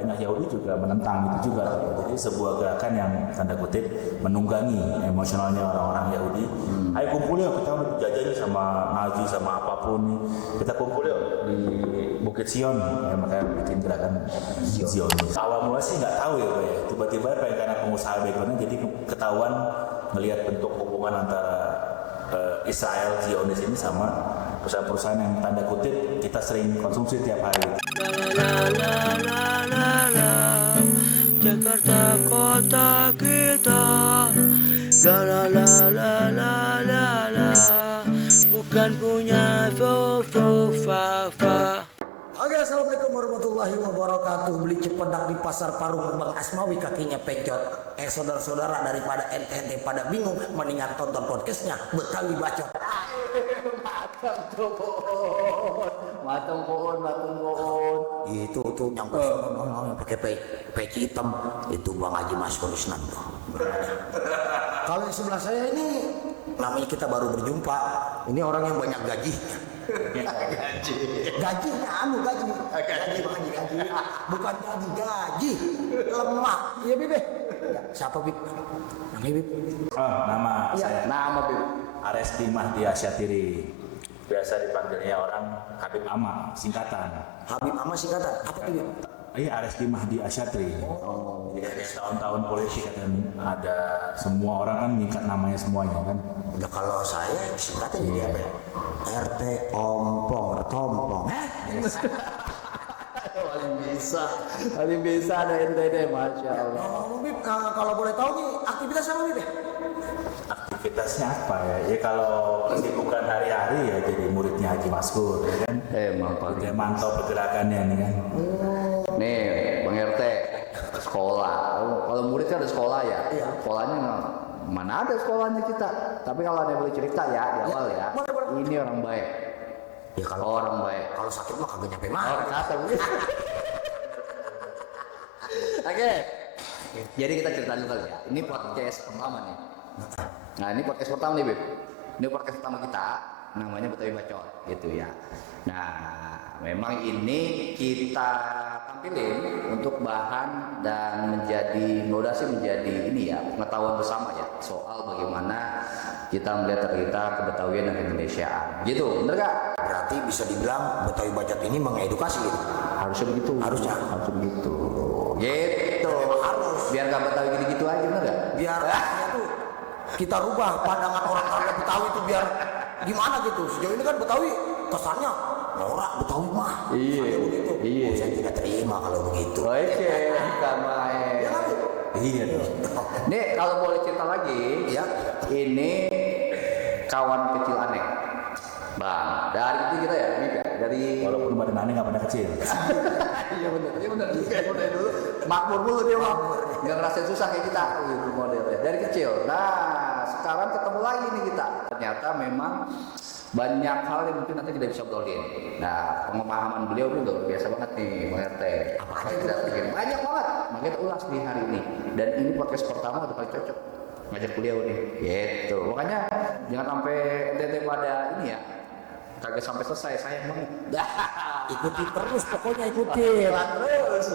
banyak Yahudi juga menentang itu juga. Jadi sebuah gerakan yang tanda kutip menunggangi emosionalnya orang-orang Yahudi. Ayo kumpul yuk, kita udah dijajahin sama Nazi sama apapun, kita kumpul yuk di Bukit Sion, ya makanya bikin gerakan Zionis. Awal mula sih nggak tahu ya, Pak, ya. Tiba-tiba karena pengusaha backgroundnya jadi ketahuan melihat bentuk hubungan antara Israel Zionis ini sama perusahaan-perusahaan yang tanda kutip kita sering konsumsi tiap hari. Jakarta kota kita, bukan punya fa. Oke, assalamualaikum warahmatullahi wabarakatuh. Beli cepedak di pasar Parung Bang Asmawi kakinya pecot. Saudara-saudara, daripada ente pada bingung, mendingan tonton podcastnya Betawi Bacot. Matang pohon. Itu tuh yang pakai peci hitam itu Bang Haji Maskur Isnan tuh. Kalau yang sebelah saya ini namanya kita baru berjumpa. Ini orang yang banyak gaji. Gajinya gaji bukan gaji lemah. Iya Bib. Siapa Bib? Namanya Bib. Nama saya Nama Bib. Aresti Mahdi Asyatiri. Biasa dipanggilnya orang Habib Ama, singkatan. Habib Ama singkatan. Apa itu Bib? Iya, Aresti Mahdi Asyatiri. Jadi tahun-tahun politik kan ada semua orang kan mingkat namanya semuanya kan. Udah kalau saya singkatan jadi apa ya? RT Ompong Tompong. Paling bisa ada ente deh, masya Allah. Bib, kalau boleh tahu nih aktivitas apa Bib? Aktivitasnya apa ya? Ya kalau kesibukan hari-hari ya jadi muridnya Haji Maskur ya kan. Emang paling. Dia mantau pergerakannya nih kan. Nih, Bang RT, sekolah. Kalau murid kan ada sekolah ya. Iya. Sekolahnya mana ada sekolahnya kita. Tapi kalau ada yang boleh cerita ya di awal ya. Boleh. Ini orang baik. Ya kalau Orang baik. kalau sakit mah kagak nyampe mana. Orang kata begitu. Oke. Jadi kita cerita dulu kali ya. Ini podcast pertama nih. Nah, ini podcast pertama nih, Beb. Ini podcast pertama kita, namanya Betawi Bacot, gitu ya. Nah, memang ini kita tampilin untuk bahan dan menjadi ini ya, pengetahuan bersama ya, soal bagaimana kita melihat realita kebetawian dan Indonesiaan. Gitu, bener gak? Berarti bisa dibilang Betawi Bacot ini mengedukasi gitu. Harusnya begitu. Harusnya begitu. Gitu. Harus. Biar gak Betawi gitu-gitu aja, bener gak? Biar tuh kita rubah pandangan orang-orang Betawi itu biar gimana gitu. Sejauh ini kan Betawi kesannya norak Betawi mah. Iya. Begitu. Iya. Oh, saya tidak terima kalau begitu. Oke, bukan main. Ya kan? Iya dong. Nih kalau boleh cerita lagi, Ya. ini kawan kecil aneh, Bang. Dari itu kita ya, Bib ya. Dari Walaupun badan aneh nggak pernah kecil. iya benar. Dari dulu makmur dulu dia makmur. Nggak ngerasain susah kayak kita, gitu modelnya. Dari kecil. Nah, sekarang ketemu lagi nih kita. Ternyata memang banyak hal yang mungkin nanti tidak bisa obrolin. Nah, pemahaman beliau ini luar biasa banget nih, Bang RT. Apa kita bikin banyak banget. Makanya kita ulas nih hari ini. Dan ini podcast pertama udah paling cocok ngajak beliau nih. Gitu. Makanya jangan sampai ente pada ini ya. Kagak sampai selesai, sayang banget. Ikuti terus, pokoknya ikuti. Terus.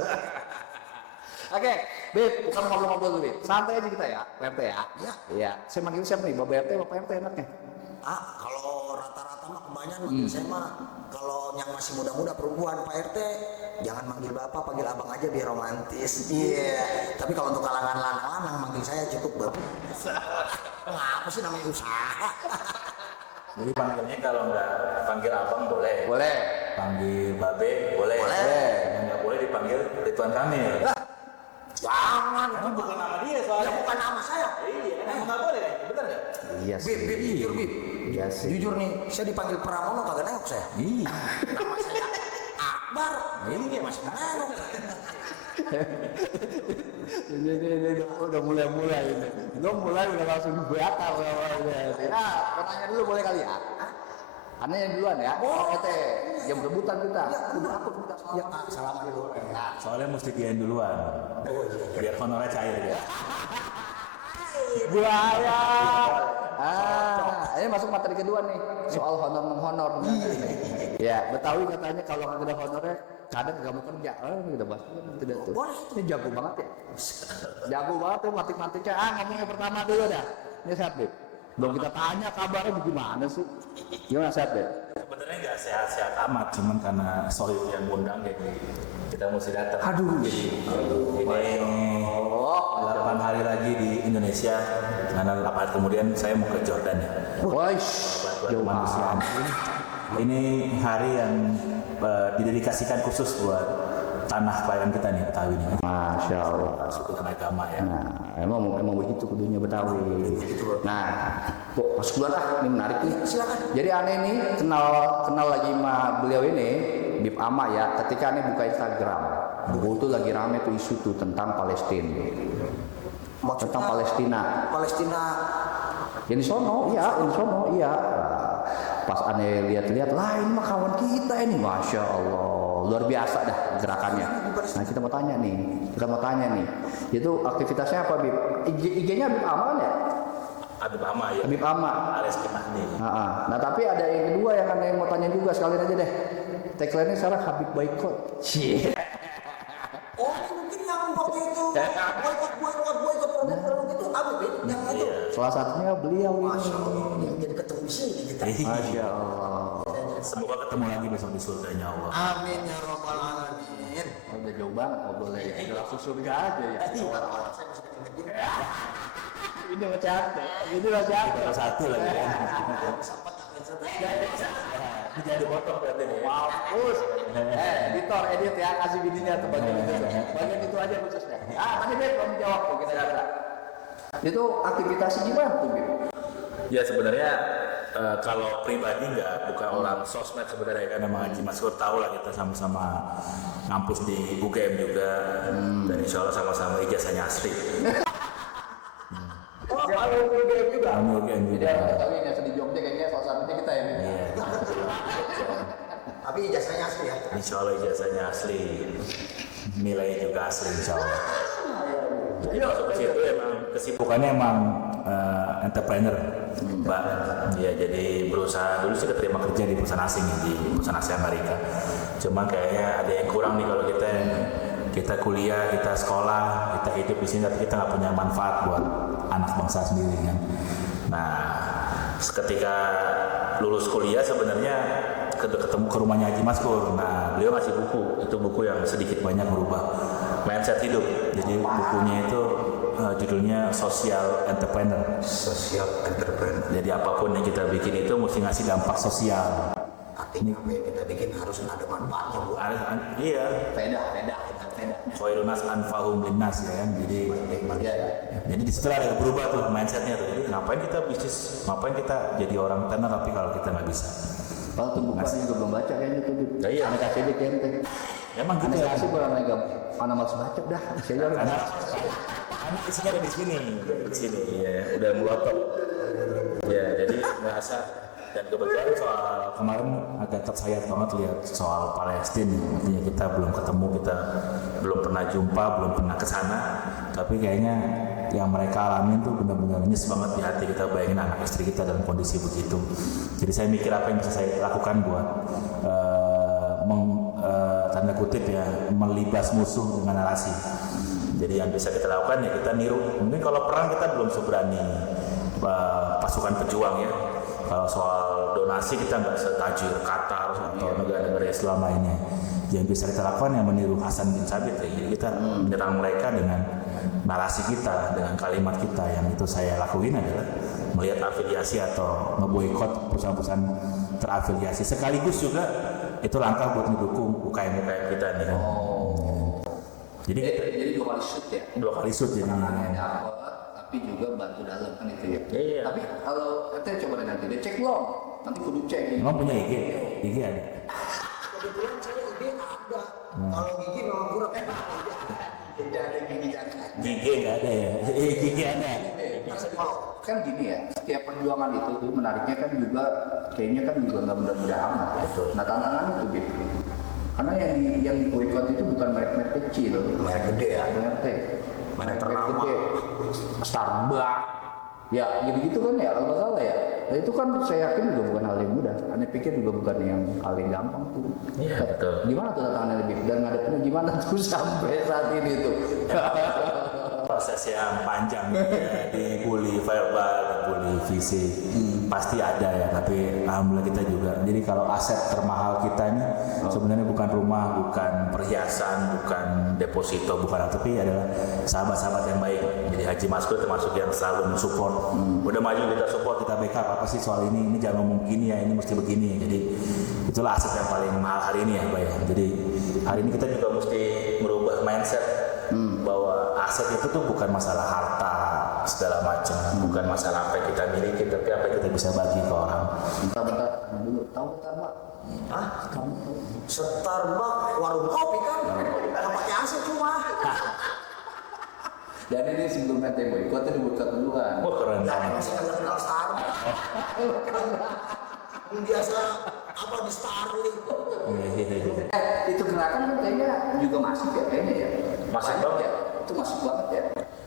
Oke, Beb, bukan ngobrol-ngobrol dulu, Beb. Santai aja kita ya, Pak RT ya. Ya. Iya. Saya manggil siapa nih, Bapak RT, Bapak RT enaknya? Kalau rata-rata mah kebanyakan manggil saya mah kalau yang masih muda-muda perempuan Pak RT jangan manggil bapak, panggil abang aja biar romantis. Iya. Tapi kalau untuk kalangan lanang-lanang manggil saya cukup bapak. Ngapa sih namanya usaha? Jadi panggilnya kalau nggak panggil abang boleh. Boleh. Panggil babe boleh. Boleh. Yang nggak boleh dipanggil Ridwan Kamil. Jangan. Emang bukan nama dia Ya soalnya. bukan nama saya. Iya, emang nggak boleh kan? Bener nggak? Iya Bib, jujur Bib. Iya sih. Jujur nih, saya dipanggil Pramono kagak nengok saya. Iya. Nama saya Akbar. Ini masih nengok. Ini udah mulai ini. Lo mulai udah langsung batal awalnya. Nah, pertanyaan dulu boleh kali ya? Karena yang duluan ya. RT, yang berebutan kita. Udah aku minta salam. Ya, salam dulu. Nah, soalnya mesti diain duluan. Biar honornya cair ya. Buaya. ini masuk materi kedua nih, soal honor menghonor. Ya, Betawi katanya kalau nggak ada honornya, kadang nggak mau kerja. Kita bahas tidak tuh. Ini jago banget ya. Jago banget tuh matik-matiknya. Ngomongnya pertama dulu dah. Ini sehat deh. Belum kita tanya kabarnya bagaimana sih? Gimana sehat deh? Sebenarnya nggak sehat-sehat amat, cuman karena sohib yang ngundang jadi kita mesti datang. Aduh. Ini 8 hari lagi di Indonesia, karena 8 hari kemudian saya mau ke Jordan ya. Woi, Buat jauh kemanusiaan. Ini hari yang didedikasikan khusus buat tanah kelahiran kita nih, Betawi nih. Masya Allah. Suku dan agama ya. Nah, emang begitu kudunya Betawi. Nah, kok masuk duluan ini menarik nih. Silakan. Jadi aneh nih kenal lagi sama beliau ini, Bib Ama ya. Ketika aneh buka Instagram, tuh lagi rame tuh isu tuh tentang Palestina. Tentang Palestina. Yang di sono, iya. Pas aneh lihat-lihat, lah ini mah kawan kita ini, masya Allah, luar biasa dah gerakannya. Nah kita mau tanya nih, itu aktivitasnya apa Bib? IG-nya Bib Ama kan ya? Habib Ama ya. Habib Ama. Alias Mahdi. Nah tapi ada yang kedua yang aneh mau tanya juga, sekalian aja deh. Tagline-nya sekarang Habib Boykot. Cie. Oh, mungkin yang waktu itu boykot produk itu Habib yang itu. Salah satunya beliau Masya ini. Allah, yang jadi ketemu di sini kita. Masya Allah. Semoga ketemu lagi besok di surganya Allah. Amin ya robbal alamin. Udah jauh banget, boleh langsung surga aja ya. Ini macam Salah satu lagi kan. Ini jangan dipotong berarti nih. Mampus. Editor, edit ya, kasih bininya tuh bagian itu. Bagian itu aja khususnya. Tadi Beb belum jawab tuh kita kata. Itu aktivitasnya gimana tuh Beb? Ya sebenarnya kalau pribadi bukan orang sosmed sebenarnya kan, emang Haji Maskur tahu lah kita sama-sama ngampus di UGM juga, dan insya Allah sama-sama ijazahnya asli. Kalau UGM juga. Kami UGM juga. Tapi yang di Jogja kayaknya salah satunya kita ya. Iya. Tapi ijazahnya asli ya. Insya Allah ijazahnya asli, nilainya juga asli insya Allah. Jadi masuk ke situ emang kesibukannya emang entrepreneur, Mbak. Ya jadi berusaha dulu sih keterima kerja di perusahaan asing ya, di perusahaan asing Amerika. Cuma kayaknya ada yang kurang nih kalau kita kuliah, kita sekolah, kita hidup di sini tapi kita nggak punya manfaat buat anak bangsa sendiri kan. Nah, ketika lulus kuliah sebenarnya ketemu ke rumahnya Haji Maskur. Nah, beliau ngasih buku, itu buku yang sedikit banyak merubah mindset hidup. Jadi bukunya itu judulnya Social Entrepreneur. Jadi apapun yang kita bikin itu mesti ngasih dampak sosial. Artinya apa yang kita bikin harus ada manfaatnya Bu. Iya. Beda. Khairun nas anfa'uhum linnas ya kan. Jadi di situ ada berubah tuh mindsetnya tuh. Jadi ngapain kita bisnis, ngapain kita jadi orang tenar tapi kalau kita nggak bisa. Kalau tuh buku juga belum baca kayaknya tuh. Ya, iya. Anak kasih deh kayaknya. Emang gitu Anak ya. kasih bukan anak malas baca dah. Saya Anak isinya ada di sini, ya, udah melotot. Ya, jadi merasa dan kebetulan soal kemarin agak tersayat banget lihat soal Palestina. Artinya kita belum ketemu, kita belum pernah jumpa, belum pernah ke sana. Tapi kayaknya yang mereka alamin tuh benar-benar nyes banget di hati kita, bayangin anak istri kita dalam kondisi begitu. Jadi saya mikir apa yang bisa saya lakukan buat tanda kutip ya melibas musuh dengan narasi. Jadi yang bisa kita lakukan ya kita niru. Mungkin kalau perang kita belum seberani pasukan pejuang ya. Kalau soal donasi kita nggak setajir Qatar atau negara-negara Islam lainnya. Yang bisa kita lakukan yang meniru Hasan bin Sabit ya. Jadi kita menyerang mereka dengan narasi kita, dengan kalimat kita. Yang itu saya lakuin adalah melihat afiliasi atau ngeboikot perusahaan-perusahaan terafiliasi. Sekaligus juga itu langkah buat mendukung UKM-UKM kita nih. Jadi dua kali shoot ya. Dua kali shoot jadi. Tapi juga bantu dalam kan itu ya. Iya. Tapi kalau kita coba nanti deh cek belum. Nanti kudu cek. Emang punya IG? IG ada. Kebetulan saya ide ada. Kalau gigi memang kurang. Tidak ada gigi jangan. IG nggak ada ya? Gigi ada. Kan gini ya, setiap perjuangan itu tuh menariknya kan juga kayaknya kan juga nggak mudah-mudah amat ya. Nah tantangan itu gitu. Karena yang di boykot itu bukan merek-merek kecil, Merek gede ya. merek Merek ternama. gede, Starbucks, Ya gitu-gitu kan ya kalau nggak salah ya. Nah, itu kan saya yakin juga bukan hal yang mudah. Anda pikir juga bukan yang hal yang gampang tuh. Iya, betul. Gimana tuh tantangannya lebih dan ngadepinnya gimana tuh sampai saat ini tuh? Proses yang panjang ya, dibully verbal, dibully fisik pasti ada ya, tapi alhamdulillah kita juga. Jadi kalau aset termahal kita ini sebenarnya bukan rumah, bukan perhiasan, bukan deposito, bukan apa, tapi adalah sahabat-sahabat yang baik. Jadi Haji Maskul termasuk yang selalu mensupport. Udah maju kita support, kita backup apa sih soal ini jangan ngomong gini ya, ini mesti begini. Jadi itulah aset yang paling mahal hari ini ya, Pak ya. Jadi hari ini kita juga mesti merubah mindset bahwa aset itu tuh bukan masalah harta segala macam, bukan masalah apa yang kita miliki, tapi apa yang kita bisa bagi ke orang. Bentar dulu, tahu Starbucks? Hah? Starbucks warung kopi kan? Nggak pakai AC cuma. Dan ini sebelum nanti boykot itu dibuka duluan. Wah keren Ya banget. masih nggak kenal Starbucks. Biasa apa di Starlink. Itu gerakan kan kayaknya juga masif ya kayaknya ya. Masif Banyak banget. ya. Itu masif banget ya.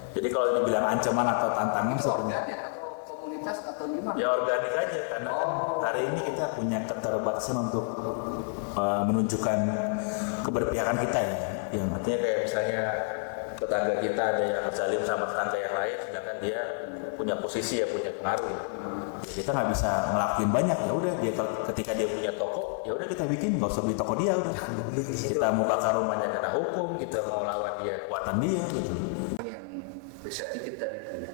Jadi kalau dibilang ancaman atau tantangan sebenarnya Organ ya atau komunitas atau gimana? ya organik aja, karena kan hari ini kita punya keterbatasan untuk menunjukkan keberpihakan kita ya, yang artinya kayak misalnya tetangga kita ada yang zalim sama tetangga yang lain, sedangkan dia punya posisi ya, punya pengaruh ya. Kita nggak bisa ngelakuin banyak, ya udah dia ketika dia punya toko ya udah kita bikin, nggak usah beli toko dia udah. Kita mau bakar rumahnya karena hukum, kita mau lawan dia kekuatan dia gitu. Yang riset dikit tadi itu ya.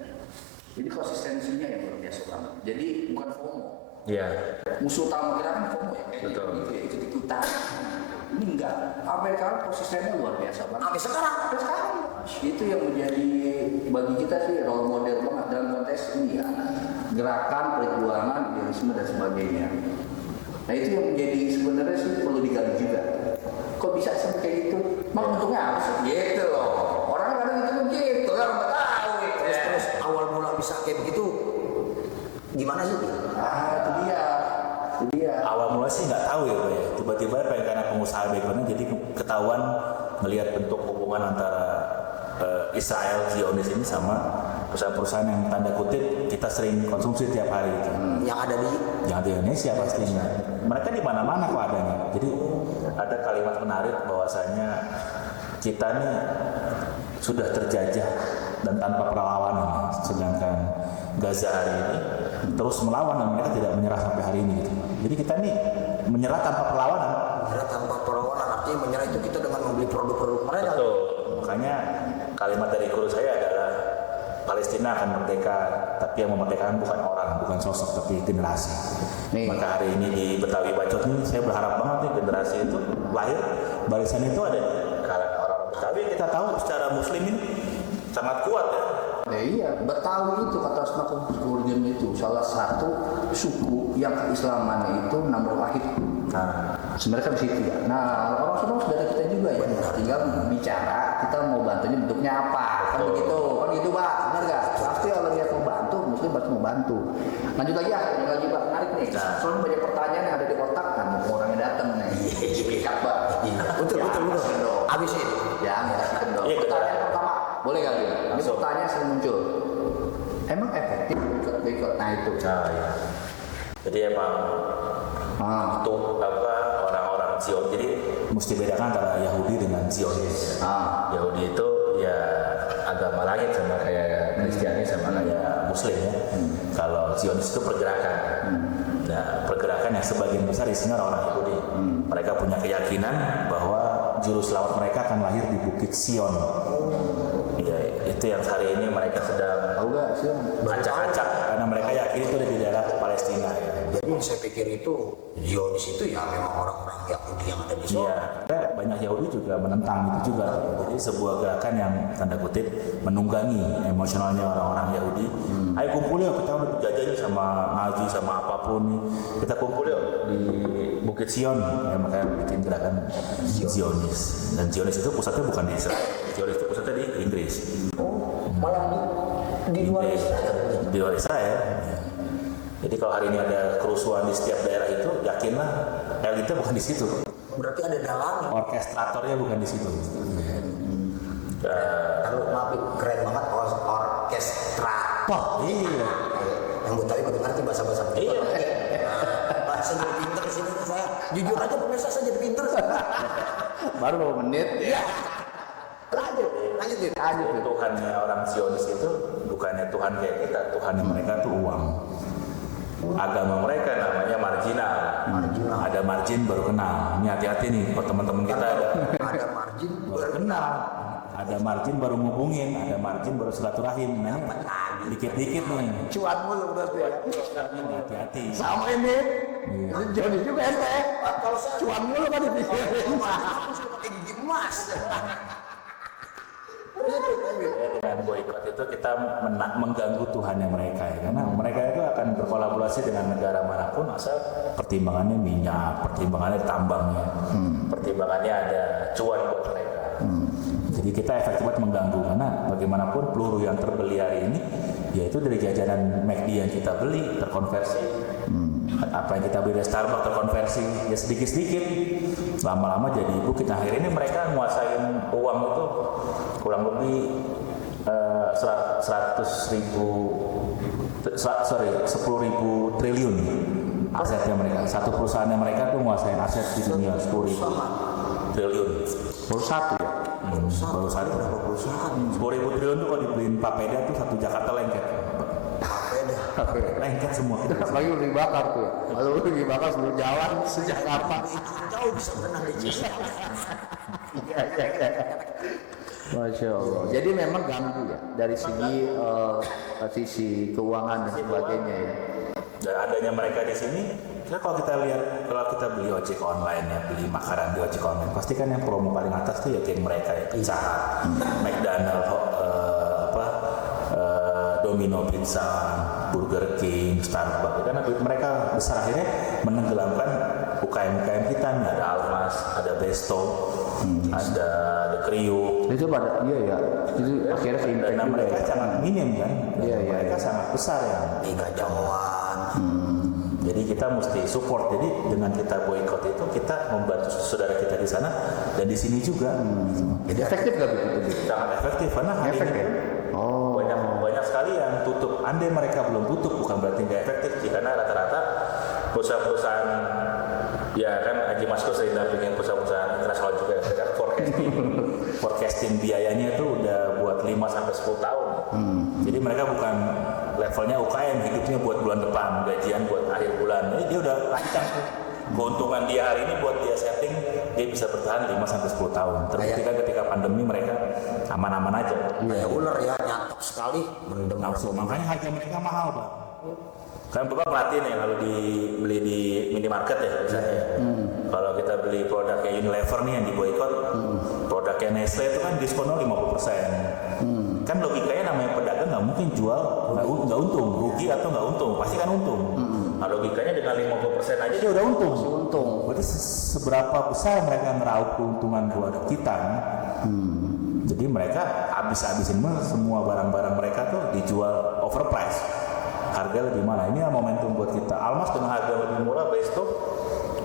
Jadi konsistensinya yang luar biasa banget. Jadi bukan FOMO. Iya. Musuh utama kita kan FOMO ya. Betul. Gitu ya, ikut-ikutan. Ini enggak. Amerika konsistennya luar biasa banget. Sampai sekarang. Sampai sekarang. Itu yang menjadi bagi kita sih role model banget dalam konteks ini ya. Gerakan, perjuangan, idealisme dan sebagainya. Nah itu yang menjadi sebenarnya sih perlu digali juga. Kok bisa sampai kayak gitu? Mak untungnya apa sih? Gitu loh. Orang kadang itu begitu kan nggak tahu gitu. Terus awal mula bisa kayak begitu gimana sih? Itu dia. Itu dia. Awal mula sih nggak tahu ya, Pak ya. Tiba-tiba karena pengusaha backgroundnya jadi ketahuan melihat bentuk hubungan antara Israel Zionis ini sama perusahaan-perusahaan yang tanda kutip kita sering konsumsi tiap hari itu. Yang ada di Indonesia pastinya. Mereka di mana-mana kok adanya. Jadi ada kalimat menarik bahwasanya kita nih sudah terjajah dan tanpa perlawanan, sedangkan Gaza hari ini terus melawan dan mereka tidak menyerah sampai hari ini gitu. Jadi kita nih menyerah tanpa perlawanan. menyerah tanpa perlawanan, artinya menyerah itu kita dengan membeli produk-produk mereka. Betul. Makanya kalimat dari guru saya adalah Palestina akan merdeka, tapi yang memerdekakan bukan orang, bukan sosok, tapi generasi. Nih. Maka hari ini di Betawi Bacot ini saya berharap banget nih generasi itu lahir, barisan itu ada di kalangan orang Betawi. Kita tahu secara muslim ini sangat kuat ya. Ya iya, Betawi itu kata Asmaul Kurdian itu salah satu suku yang keislamannya itu nomor akhir. Nah, Sebenarnya kan di situ ya. Nah, orang Sunda saudara kita juga ya. Tinggal bicara, kita mau bantunya bentuknya apa. Kan begitu, kan gitu Pak. Benar nggak? Pasti kalau lihat mau bantu, mesti pasti mau bantu. Lanjut lagi ya, lanjut lagi Pak. Menarik nih. Soalnya banyak pertanyaan yang ada di otak kan. Orangnya datang nih. Sikat Pak. Betul. Habisin. Jangan sikat dong. Iya, Pertanyaan pertama, boleh nggak dia? Ini Langsung. pertanyaan sering muncul. Emang efektif boykot? Nah itu. nah ya. Jadi emang untuk apa orang-orang Zion, jadi mesti bedakan antara Yahudi dengan Zionis. Yahudi itu ya agama langit sama kayak Kristiani sama kayak Muslim ya. Kalau Zionis itu pergerakan. Nah, pergerakan yang sebagian besar isinya orang Yahudi. Mereka punya keyakinan bahwa juru selamat mereka akan lahir di Bukit Sion. Ya, itu yang hari ini mereka sedang Tahu nggak sih? acak-acak karena mereka yakin itu ada di daerah Palestina ya. Jadi yang saya pikir itu Zionis itu ya memang orang-orang Yahudi yang ada di Iya, sana. karena banyak Yahudi juga menentang itu juga. Jadi sebuah gerakan yang tanda kutip menunggangi emosionalnya orang-orang Yahudi. Ayo kumpul yuk, kita udah dijajah sama Nazi sama apapun nih. Kita kumpul yuk di Bukit Sion. Ya, makanya bikin gerakan Zionis. Dan Zionis itu pusatnya bukan di Israel. Zionis itu pusatnya di Inggris. Malah di luar Di luar Israel. Ya. Jadi kalau hari ini ada kerusuhan di setiap daerah itu, yakinlah elitnya bukan di situ. berarti ada dalangnya. Orkestratornya bukan di situ. Lalu maaf, keren banget orkestra Toh, Iya. yang Betawi pada ngerti bahasa-bahasa begitu. Bahasa jadi pinter di sini saya. Jujur aja pemirsa saya jadi pinter. Baru beberapa menit. Iya. Lanjut. Tuhannya orang Zionis itu bukannya Tuhan kayak kita, Tuhannya mereka tuh uang. Agama mereka namanya marginal. Ada margin baru kenal. Ini hati-hati nih buat teman-teman kita Ada margin baru kenal. Ada margin baru ngubungin, ada margin baru silaturahim. Nah, dikit-dikit nih. Cuan mulu berarti ya. Ini hati-hati. Sama ini. Joni juga ente. Kalau saya Cuan mulu kan dipikirin. aku suka pakai gigi emas. Dengan boykot itu kita mengganggu Tuhannya mereka ya, karena mereka itu akan berkolaborasi dengan negara manapun asal pertimbangannya minyak, pertimbangannya tambangnya, pertimbangannya ada cuan buat mereka. Jadi kita efektif banget mengganggu karena bagaimanapun peluru yang terbeli hari ini yaitu dari jajanan McD yang kita beli terkonversi. Apa yang kita beli dari Starbucks terkonversi ya sedikit-sedikit, lama-lama jadi ibu kita. Akhirnya ini mereka nguasain uang itu kurang lebih 10.000 triliun asetnya mereka. Satu perusahaannya mereka tuh nguasain aset di dunia 10.000 triliun. Baru satu ya. Baru satu. 10.000 triliun tuh kalau dibeliin papeda tuh satu Jakarta lengket. Lengket semua kita. Lagi udah dibakar tuh ya. Kalau udah dibakar sebelum jalan sejak apa? Jauh bisa berenang di Cina. Masya Allah. Jadi memang ganggu ya dari sisi keuangan dan sebagainya ya. Dan adanya mereka di sini, kalau kita lihat, kalau kita beli ojek online ya, beli makanan di ojek online, pasti kan yang promo paling atas tuh ya geng mereka ya, Pizza Hut, McDonald, Domino Pizza, Burger King, Starbucks. Karena duit mereka besar, akhirnya menenggelamkan UKM-UKM kita nih. Ada Almas, ada Besto, ada The Kriuk. Itu pada iya ya. Itu akhirnya impact Dana juga mereka ya. sangat minim kan. Iya, Mereka sangat besar ya. Liga Jauhan. Jadi kita mesti support. Jadi dengan kita boykot itu kita membantu saudara kita di sana dan di sini juga. Jadi efektif gak begitu? Sangat efektif karena hari Efek ini ya? Oh. banyak sekali yang tutup. Andai mereka belum tutup bukan berarti nggak efektif sih, karena rata-rata perusahaan-perusahaan ya kan Haji Masku sering dampingin perusahaan-perusahaan internasional juga ya kan forecasting biayanya itu udah buat 5 sampai 10 tahun. Jadi mereka bukan levelnya UKM hidupnya buat bulan depan, gajian buat akhir bulan. Jadi dia udah rancang tuh. Keuntungan dia hari ini buat dia setting, dia bisa bertahan 5 sampai 10 tahun. Terbuktikan ketika pandemi mereka aman-aman aja. Kayak ular ya, nyatok sekali. Mendem Langsung, makanya harga mereka mahal, Pak. Kan Bapak perhatiin ya kalau beli di minimarket ya misalnya. Kalau kita beli produknya Unilever nih yang diboykot, produknya Nestle itu kan diskonnya 50%. Kan logikanya namanya pedagang nggak mungkin jual nggak untung, rugi atau nggak untung, pasti kan untung. Nah, logikanya dengan 50% aja dia udah untung. Untung. Berarti seberapa besar mereka meraup keuntungan buat kita? Jadi mereka habis-habisin semua barang-barang mereka tuh dijual overprice, harga lebih mahal. Ini momentum buat kita. Almas dengan harga lebih murah, Besto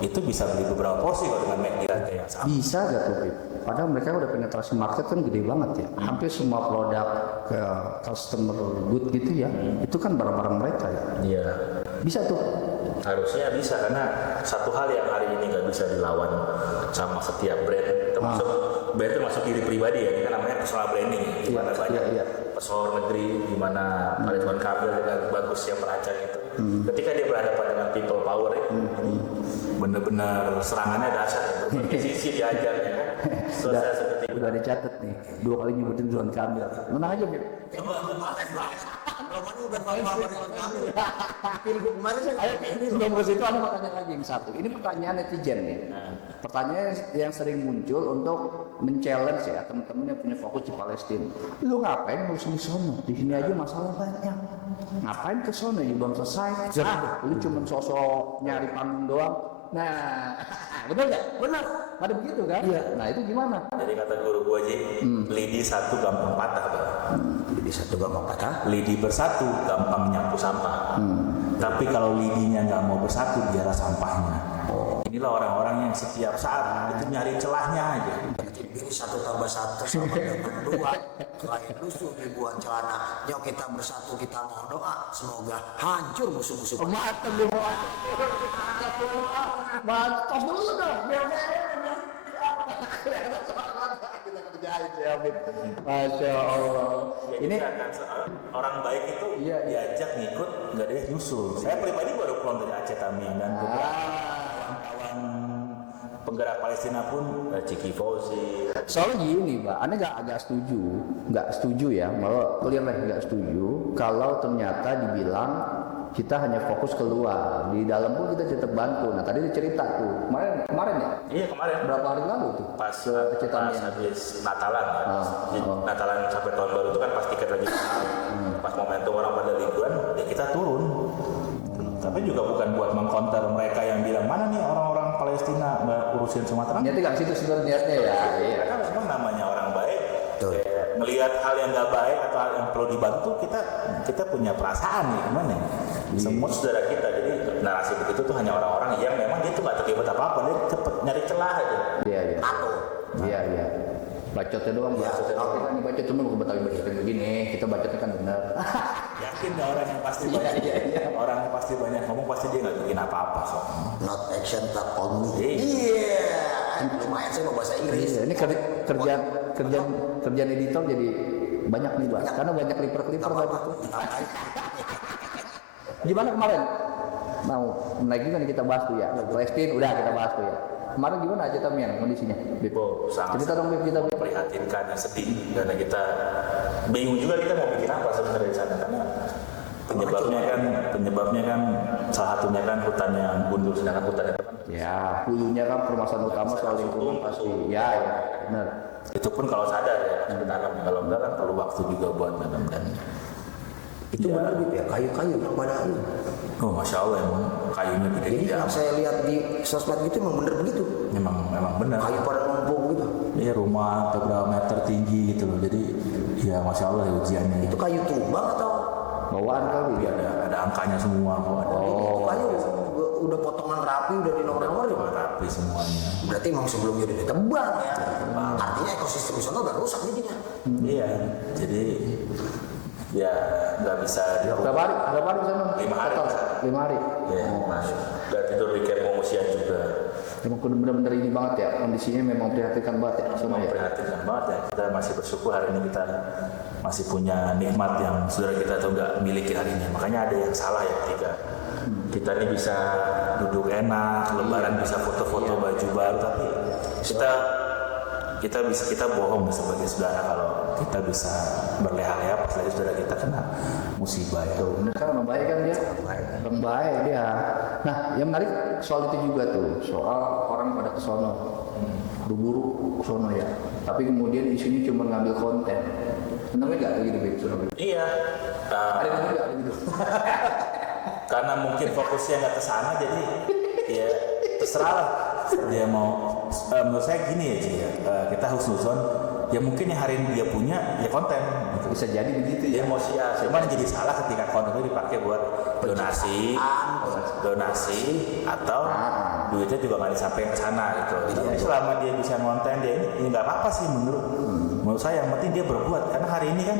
itu bisa beli beberapa porsi kalau dengan McD yang sama. Bisa gak tuh, Bib? Padahal mereka udah penetrasi market kan gede banget ya. Hampir semua produk ke customer good gitu ya. Itu kan barang-barang mereka ya. Iya. Bisa tuh. Harusnya bisa, karena satu hal yang hari ini nggak bisa dilawan sama setiap brand, termasuk brand itu masuk diri pribadi ya. Ini kan namanya personal branding, di mana banyak pesawat negeri, di mana Ridwan Kamil dengan bagusnya merancang itu. Ketika dia berhadapan dengan people power ya, benar-benar serangannya dahsyat. Berbagai sisi diajar ya kan. Selesai seperti itu. Udah dicatat nih. 2 kali nyebutin Ridwan Kamil. Menang aja, Bib. Sebelum ke situ ada pertanyaan lagi yang satu. Ini pertanyaan netizen nih. Pertanyaan yang sering muncul untuk men-challenge ya teman-teman yang punya fokus di Palestina. Lu ngapain ngurusin di sono? Di sini aja masalah banyak. Ngapain ke sono? Ya belum selesai. Lu cuma sosok nyari panggung doang. Nah, benar nggak? Benar. Ada begitu kan? Iya. Nah itu gimana? Jadi kata guru gua aja, lidi satu gampang patah, Pak. Lidi satu gampang patah. Lidi bersatu gampang nyapu sampah. Tapi kalau lidinya nggak mau bersatu, dialah sampahnya. Inilah orang-orang yang setiap saat itu nyari celahnya aja. Jadi 1 tambah 1 sama dengan 2. Lain lusuh ribuan celana. Yuk kita bersatu, kita mau doa. Semoga hancur musuh-musuh. Mantap deh, mantap dulu dong. Kita kerjain ya, Bib. Masya Allah. Ini orang baik itu Iya. diajak ngikut, nggak ada yang nyusul. Saya pribadi baru pulang dari Aceh Tamiang dan beberapa kawan penggerak Palestina pun Ciki Fauzi. Soalnya gini, Mbak, Anda agak setuju ya, malah clear lah nggak setuju kalau ternyata dibilang kita hanya fokus keluar, di dalam pun kita tetap bantu. Nah tadi cerita tuh kemarin ya, Iya kemarin. berapa hari lalu tuh Pas Aceh Tamiang. habis Natalan ya. Jadi, Natalan sampai tahun baru itu kan pas tiket lagi mahal. Pas momentum orang pada liburan, ya kita turun. Tapi juga bukan buat mengkonter mereka yang bilang mana nih orang-orang Palestina nggak urusin Sumatera. Niatnya nggak situ sebenarnya niatnya ya. Iya. Karena memang namanya orang baik. Betul. Kayak ngelihat hal yang nggak baik atau hal yang perlu dibantu, kita punya perasaan nih gimana? Semua saudara kita. Jadi narasi begitu tuh hanya orang-orang yang memang dia tuh nggak terlibat apa-apa, dia cepet nyari celah aja. Iya. NATO. Iya. Bacotnya doang, bacotnya doang. Kita nih bacot cuma bukan Betawi bacotnya begini, kita bacotnya kan benar. Yakin ya orang yang pasti banyak, orang yang pasti banyak ngomong pasti dia nggak bikin apa-apa kok. Not action but only. Iya. Lumayan saya mau bahasa Inggris. Iya, ini kerjaan editor jadi banyak nih, Mbak. Karena banyak clipper banyak tuh. Gimana kemarin? Mau naik juga nih kita bahas tuh ya. Palestina udah kita bahas tuh ya. Kemarin gimana aja Tamiang kondisinya? Bib? Sangat Cerita dong Bib, kita Bib. memprihatinkan dan sedih karena kita bingung juga kita mau bikin apa sebenarnya di sana karena penyebabnya kan salah satunya kan hutan yang gundul sedangkan hutan itu kan Ya, hulunya kan permasalahan utama soal lingkungan pasti. Ya, benar. itu pun kalau sadar ya kita tanam, kalau enggak kan perlu waktu juga buat nanam dan Itu benar gitu ya, kayu-kayu yang pada ini. oh masya Allah emang kayunya Jadi gede-gede yang saya lihat di sosmed gitu memang benar begitu. memang benar. Kayu pada numpuk gitu. Iya rumah beberapa meter tinggi gitu loh jadi ya masya Allah ya ujiannya Itu kayu tumbang atau Bawaan kali ya. ada angkanya semua kok ada itu kayu udah potongan rapi, udah di nomor-nomor ya? rapi semuanya. Berarti memang sebelumnya udah ditebang ya. Artinya ekosistem di sana udah rusak jadinya. Iya jadi ya nggak bisa Berapa hari di sana? 5 hari. Total? 5 hari. Ya, dan tidur di camp pengungsian juga. Emang benar-benar ini banget ya, kondisinya memang prihatinkan banget ya sama ya. Memprihatinkan banget ya. Kita masih bersyukur hari ini kita masih punya nikmat yang saudara kita tuh nggak miliki hari ini. Makanya ada yang salah ya ketika kita ini bisa duduk enak, lebaran bisa foto-foto baju baru, tapi kita bohong sebagai saudara kalau kita bisa berleha-leha pas lagi saudara kita kena musibah ya. Bener kan orang baik kan dia? Orang baik dia. Nah, yang menarik soal itu juga tuh, soal orang pada kesono, buru-buru kesono ya. Tapi kemudian isunya cuma ngambil konten. Benar nggak gitu begitu? Iya. Ada yang nggak gitu? Karena mungkin fokusnya nggak ke sana jadi ya terserah lah dia mau menurut saya gini ya Ci ya kita husnuzon ya mungkin yang hari ini dia punya ya konten gitu. Bisa jadi begitu ya. Emosi ya cuman jadi salah ketika konten itu dipakai buat donasi atau duitnya juga nggak disampaikan ke sana gitu jadi selama dia bisa konten dia ini nggak apa-apa sih menurut saya yang penting dia berbuat karena hari ini kan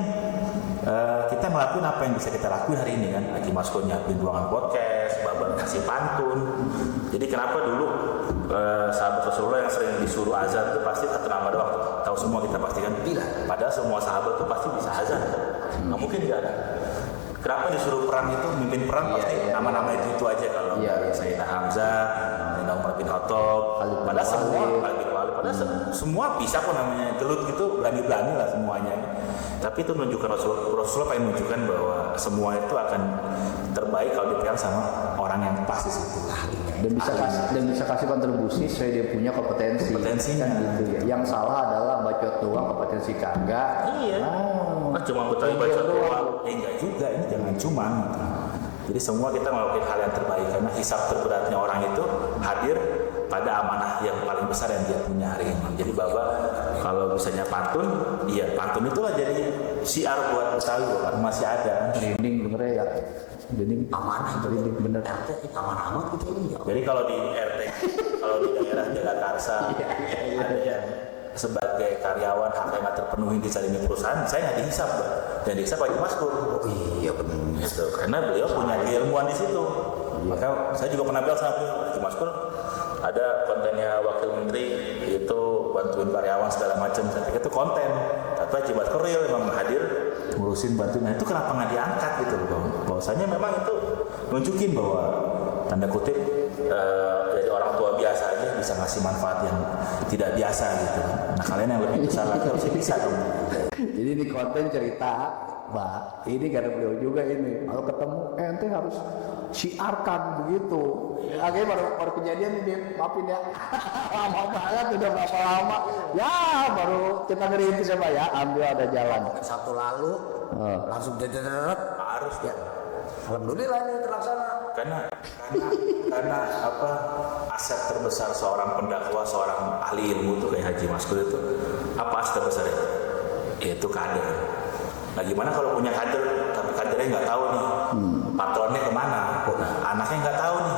kita ngelakuin apa yang bisa kita lakuin hari ini kan lagi Masko nyiapin ruangan podcast Baban kasih pantun jadi kenapa dulu sahabat Rasulullah yang sering disuruh azan itu pasti satu nama doang tahu semua kita pasti kan padahal semua sahabat itu pasti bisa azan nggak mungkin nggak ada kenapa disuruh perang itu mimpin perang pasti nama-nama itu aja kalau Sayyidina Hamzah Sayyidina Umar bin Khattab padahal semua bisa kok namanya gelut gitu berani-berani lah semuanya tapi itu menunjukkan Rasulullah pengen menunjukkan bahwa semua itu akan terbaik kalau dipegang sama orang yang pas di situ dan bisa kasih kontribusi sesuai dia punya kompetensinya kan gitu ya. Yang salah adalah bacot doang kompetensi kagak. Iya. Cuma betawi bacot doang. Enggak juga ini jangan cuma. Jadi semua kita melakukan hal yang terbaik karena hisab terberatnya orang itu hadir pada amanah yang paling besar yang dia punya hari ini. Jadi Bapak kalau misalnya pantun, iya pantun itulah jadi siar buat Betawi karena masih ada. Merinding bener ya. Jadi Amanah merinding bener. RT amanah amat gitu ini ya. Jadi kalau di RT, kalau di daerah Jagakarsa, ada yang sebagai karyawan hak yang nggak terpenuhi di saling perusahaan, saya nggak dihisap, Pak. Dan dihisap Haji Maskur. Iya benar. Gitu. Karena beliau punya keilmuan di situ. Maka saya juga pernah bilang sama beliau, Haji Maskur, ada kontennya wakil menteri itu bantuin karyawan segala macam. Saya pikir itu konten. Tapi Haji Maskur real memang hadir ngurusin bantuin. Nah itu kenapa nggak diangkat gitu loh? Bahwasanya memang itu nunjukin bahwa tanda kutip dari orang tua biasa aja bisa ngasih manfaat yang tidak biasa gitu. Nah kalian yang lebih besar lagi harusnya bisa dong. Jadi ini konten cerita, Mbak. Ini karena beliau juga ini. Kalau ketemu ente harus siarkan begitu. Akhirnya baru kejadian ini, maafin ya. Lama banget udah berapa lama. Ya baru kita ngerintis ya Pak ya. Ambil ada jalan. Sabtu lalu langsung harus ya. Alhamdulillah ini terlaksana. Karena apa aset terbesar seorang pendakwa, seorang ahli ilmu itu kayak Haji Maskur itu apa aset terbesar itu? Yaitu kader. Nah gimana kalau punya kader tapi kadernya nggak tahu nih patronnya kemana? Nah anaknya nggak tahu nih,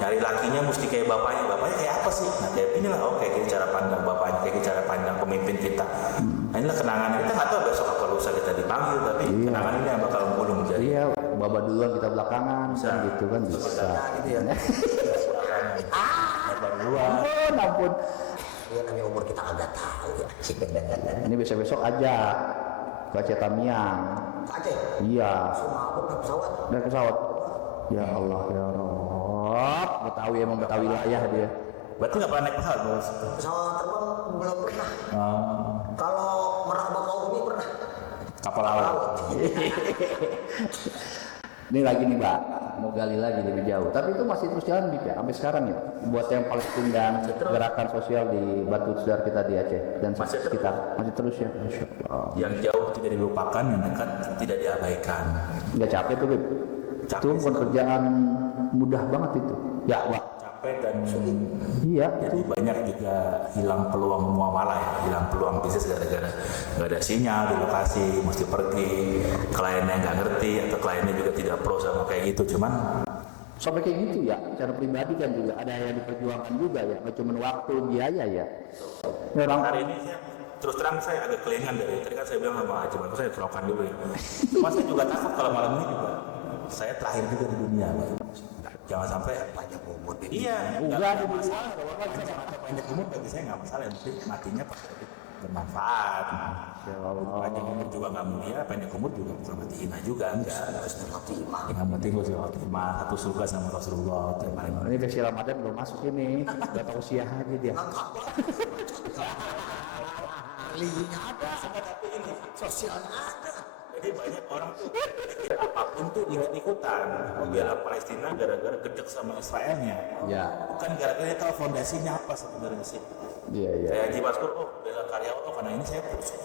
nyari lakinya mesti kayak bapaknya kayak apa sih? Nah kayak inilah kayak cara pandang bapaknya, kayak cara pandang pemimpin kita. Nah inilah kenangan kita nggak tahu besok apa lusa kita dipanggil, tapi kenangan ini yang bakal mulung menjadi. Iya, bapak duluan kita belakangan, kan gitu kan bisa. Gitu ya. Bapak duluan. Ampun. Ya namanya umur kita agak tahu ya. Ini besok aja ke Aceh Tamiang. Aceh. Iya. Semua aku naik pesawat. Naik pesawat. Ya Allah ya Rob. Betawi emang Betawi wilayah dia. Berarti nggak pernah naik pesawat bos? Pesawat terbang belum pernah. Kalau Merak Bakauheni pernah. Kapal laut. Ini lagi nih Mbak, mau gali lagi lebih jauh. Tapi itu masih terus jalan Bip ya, sampai sekarang ya. Buat yang Palestina dan gerakan sosial di bantu saudara kita di Aceh dan sekitar masih terus ya. Masya Allah. Yang jauh tidak dilupakan, yang dekat tidak diabaikan. Nggak capek tuh Bip. Itu pekerjaan mudah banget itu. Ya Pak. Capek dan Iya. jadi banyak juga hilang peluang muamalah ya, hilang peluang bisnis gara-gara nggak ada sinyal di lokasi, mesti pergi, kliennya nggak ngerti atau kliennya juga tidak pro sama kayak gitu. Cuman Sampai kayak gitu ya, cara pribadi kan juga ada yang diperjuangkan juga ya, nggak cuma waktu, biaya ya. Ini orang hari ini saya terus terang saya agak kelingan dari tadi kan saya bilang sama Haji Maskur saya selokan dulu ya. Cuma saya juga takut kalau malam ini juga saya terakhir juga di dunia, Pak. Jangan sampai Banyak umur di iya, enggak ada masalah. Panjang umur bagi saya nggak masalah, yang penting matinya pakai bermanfaat. Panjang umur juga nggak mulia, panjang umur juga bukan mati hina juga, enggak. Yang penting gue sih khotimah, satu surga sama Rasulullah, yang paling ini versi Ramadan belum masuk ini, udah tahu usia aja dia. Linya ada, tapi ini sosialnya ada. Jadi banyak orang tuh apapun tuh ikut-ikutan membela Palestina gara-gara gedek sama Israelnya. Ya, Bukan gara-gara dia tahu fondasinya apa sebenarnya sih. iya iya. Kayak Haji Maskur, bela karyawan, karena ini saya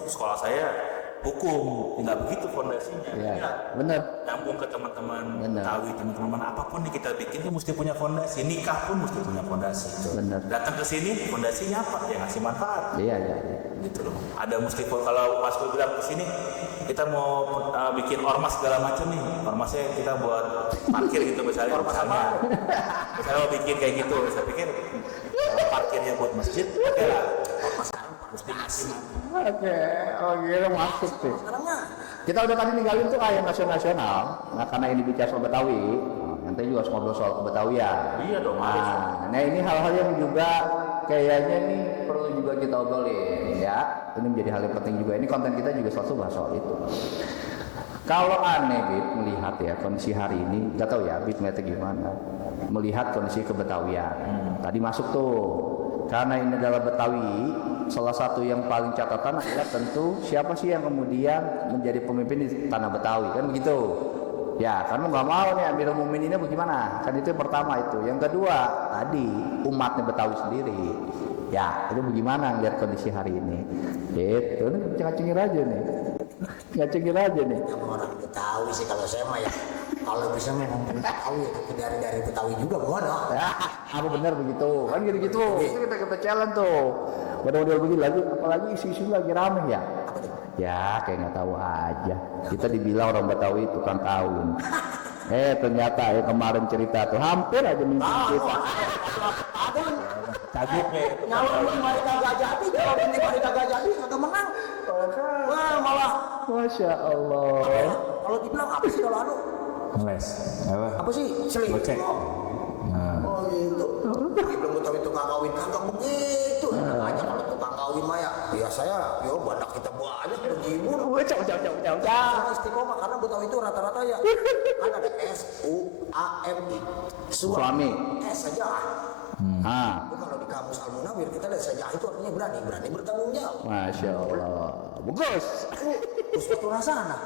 sekolah saya hukum, nggak begitu fondasinya. Iya, Ya, benar. nyambung ke teman-teman Benar. Tawi, teman-teman apapun yang kita bikin tuh mesti punya fondasi. Nikah pun mesti punya fondasi. Benar. Datang ke sini fondasinya apa? Ya ngasih manfaat. Iya iya. Gitu loh. Ada mesti kalau Mas Boy bilang ke sini kita mau bikin ormas segala macam nih. Ormasnya kita buat parkir gitu misalnya. Misalnya mau bikin kayak gitu. Saya pikir kalau parkirnya buat masjid, oke lah. Ormas sekarang mesti ngasih Oke, masuk sih. Kita udah tadi ninggalin tuh ayam nasional. Nah karena ini bicara soal Betawi, nanti juga harus ngobrol soal Kebetawian. Iya dong, harus. Nah ini hal-hal yang juga kayaknya nih perlu juga kita obrolin ya. Ini menjadi hal yang penting juga. Ini konten kita juga selalu bahas soal itu. Kalau aneh Bib melihat ya kondisi hari ini, nggak tahu ya Bib ngeliatnya gimana. Melihat kondisi Kebetawian. Tadi masuk tuh, karena ini adalah Betawi, salah satu yang paling catatan adalah tentu siapa sih yang kemudian menjadi pemimpin di tanah Betawi, kan begitu. Ya, kan mau nggak mau nih ambil umumin ini bagaimana? Kan itu yang pertama itu. Yang kedua, tadi umatnya Betawi sendiri. Ya, itu bagaimana ngeliat kondisi hari ini? Gitu, nih ngacengin aja nih. Ngacengin aja nih. Yang orang Betawi sih kalau saya mah ya kalau bisa ngomong Betawi tapi dari Betawi juga gimana? Ya, apa benar begitu? Kan gitu-gitu. Itu kita challenge tuh. Model-model begini lagi, apalagi isu-isu lagi rame ya. Ya, kayak nggak tahu aja. Kita dibilang orang Betawi tukang kawin. Ternyata ya kemarin cerita tuh hampir aja mimpi kita. Agupnya itu. Nyalon 5 hari kagak jadi, nyalon 5 hari kagak jadi, kagak menang. Wah, malah. Masya Allah. Kalau dibilang apa sih kalau anu? Les. Apa sih? Selingkuh. Gocek. Nah. Oh gitu. Belum tahu itu nggak kawin kagak begitu. Aja kalau tukang kawin mah ya saya, yo badak kita banyak berjibun. Istiqomah karena Betawi itu rata-rata ya kan ada SUAMI. Suami. Saja. Tapi kalau di kamus Al-Munawir kita lihat saja itu artinya berani bertanggung jawab. Masya Allah. Bagus. Terus waktu rasana.